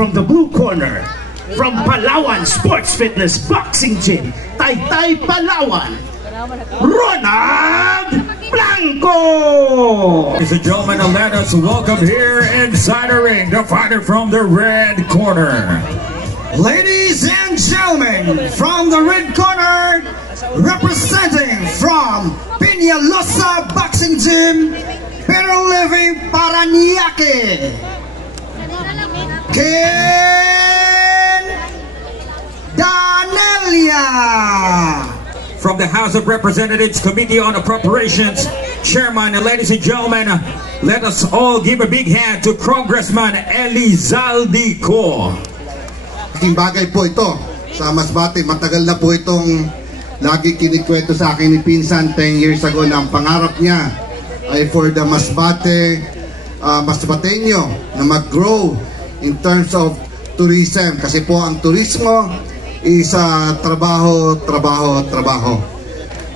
from the blue corner, from Palawan Sports Fitness Boxing Gym, Taytay, Palawan, Ronald Blanco! Ladies and gentlemen, let us welcome here inside the ring, the fighter from the red corner. Ladies and gentlemen, from the red corner, representing from Peñalosa Boxing Gym, Pero Living, Parañaque, Ken Danelia. From the House of Representatives Committee on Appropriations, Chairman, and ladies and gentlemen, let us all give a big hand to Congressman Elizalde Co. Aking bagay po ito sa Masbate. Matagal na po itong lagi kinikwento sa akin ni Pinsan 10 years ago na ang pangarap niya ay for the Masbateño na mag-grow in terms of tourism. Kasi po ang turismo is trabaho.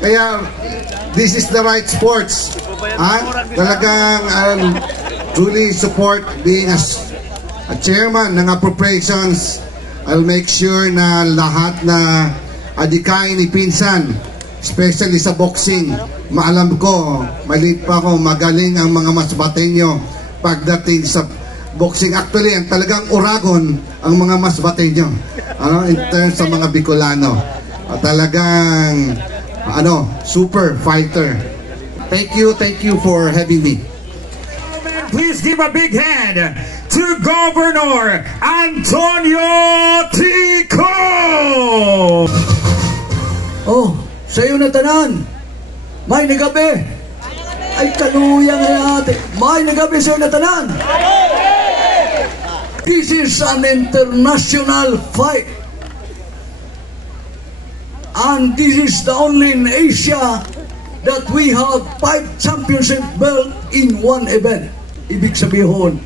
Kaya this is the right sports. Talagang truly support being a chairman ng appropriations. I'll make sure na lahat na adikain ni Pinsan, especially sa boxing, maalam ko, maliit pa ako, magaling ang mga Masbateño pagdating sa boxing. Actually, ang talagang Uragon ang mga Masbateño, in terms sa mga Bicolano. Talagang, super fighter. Thank you for having me. Please give a big hand to Governor Antonio Tico! Oh, sa iyo na tanan, may nagabi. Ay, kaluya nga natin. May nagabi sa iyo na tanan. This is an international fight. And this is the only in Asia that we have 5 championship belts in one event. Ibig sabihin,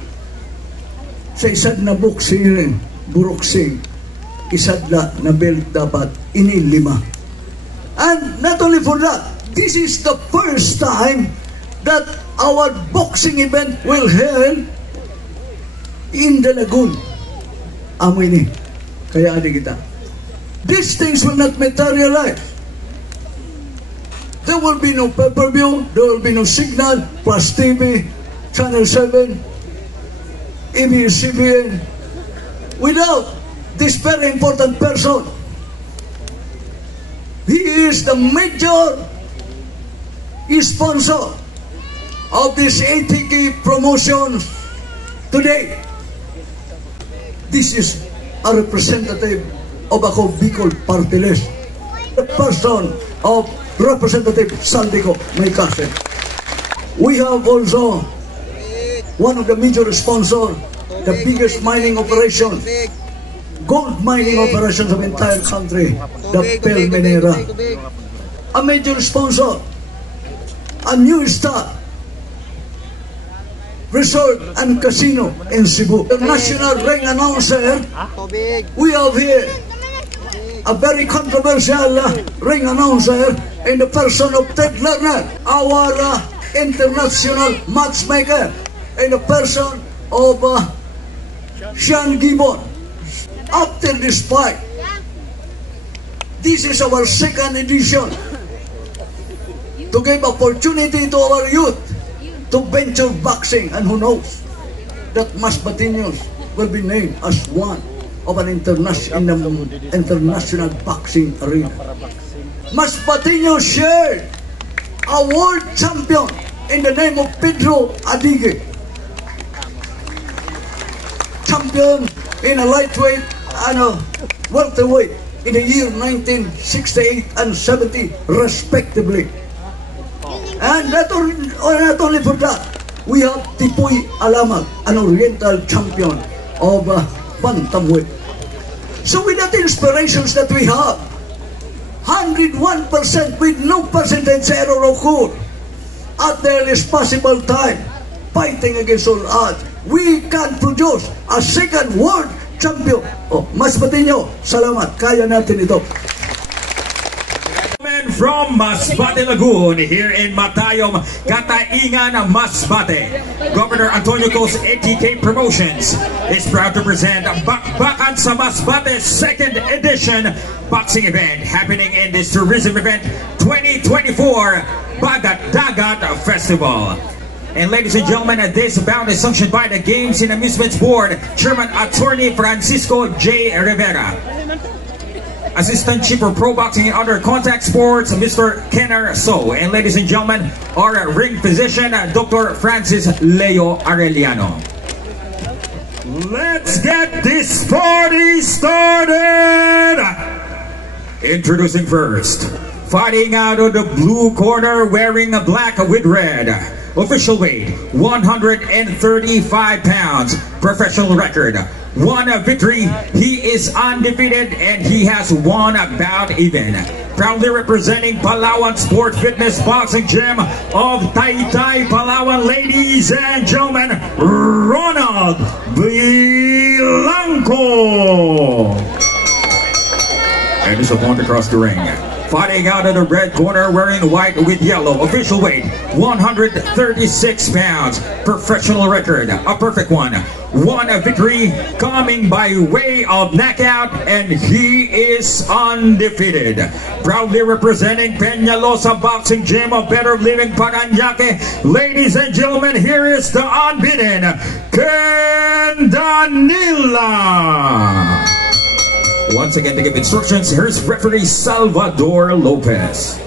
sa isad na boxing, buruksing, isad na belt dapat ini 5. And not only for that, this is the first time that our boxing event will held in the lagoon. Amoy ni. Kaya adi kita. These things will not materialize. There will be no pay-per-view, there will be no signal, plus TV, Channel 7, ABS-CBN, without this very important person. He is the major sponsor of this ATK promotion today. This is a representative of ako Bicol Party List, the person of Representative Saldico Maykase. We have also one of the major sponsors, the biggest mining operation, gold mining operations of the entire country, the Pel Minera. A major sponsor, a new star, resort and casino in Cebu. The national ring announcer, we have here a very controversial ring announcer in the person of Ted Lerner, our international matchmaker, in the person of Sean Gibbon. After this fight, this is our second edition to give opportunity to our youth to venture boxing, and who knows that Masbateños will be named as one of an international boxing arena. Masbateños shared a world champion in the name of Pedro Adige, champion in a lightweight and a welterweight in the year 1968 and 70 respectively. And not only for that, we have Tipoy Alamag, an oriental champion of bantamweight. So with that inspirations that we have, 101% with no percentage error occur at the earliest possible time, fighting against all odds, we can produce a second world champion. Masbateño, salamat. Kaya natin ito. from Masbate Lagoon here in Matayom, Kataingan, Masbate. Governor Antonio Co's ATK Promotions is proud to present Bakbakan sa Masbate 2nd edition boxing event happening in this tourism event 2024 Bagat Dagat Festival. And ladies and gentlemen, this bout is sanctioned by the Games and Amusements Board Chairman Attorney Francisco J. Rivera. Assistant Chief of Pro Boxing and Other Contact Sports, Mr. Kenner So. And ladies and gentlemen, our ring physician, Dr. Francis Leo Arellano. Let's get this party started! Introducing first, fighting out of the blue corner, wearing a black with red. Official weight, 135 pounds. Professional record, 1 victory. He is undefeated and he has won a bout even. Proudly representing Palawan Sport Fitness Boxing Gym of Taytay, Palawan, ladies and gentlemen, Ronald Blanco. And he's opponent across the ring. Fighting out of the red corner, wearing white with yellow. Official weight, 136 pounds. Professional record, a perfect one. 1 victory, coming by way of knockout, and he is undefeated. Proudly representing Peñalosa Boxing Gym of Better Living, Parañaque. Ladies and gentlemen, here is the unbeaten Ken Danila. Once again, to give instructions, here's referee Salvador Lopez.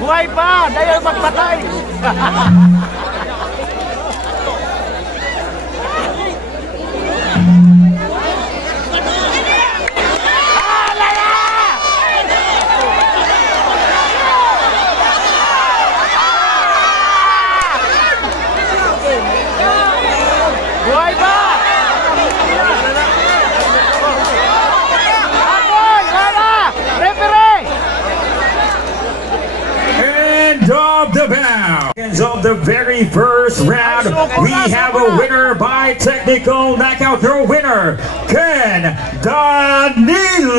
Buhay pa! Dahil magpatay! Buhay pa! of the very first round. We have a winner by technical knockout. Your winner, Ken Danila.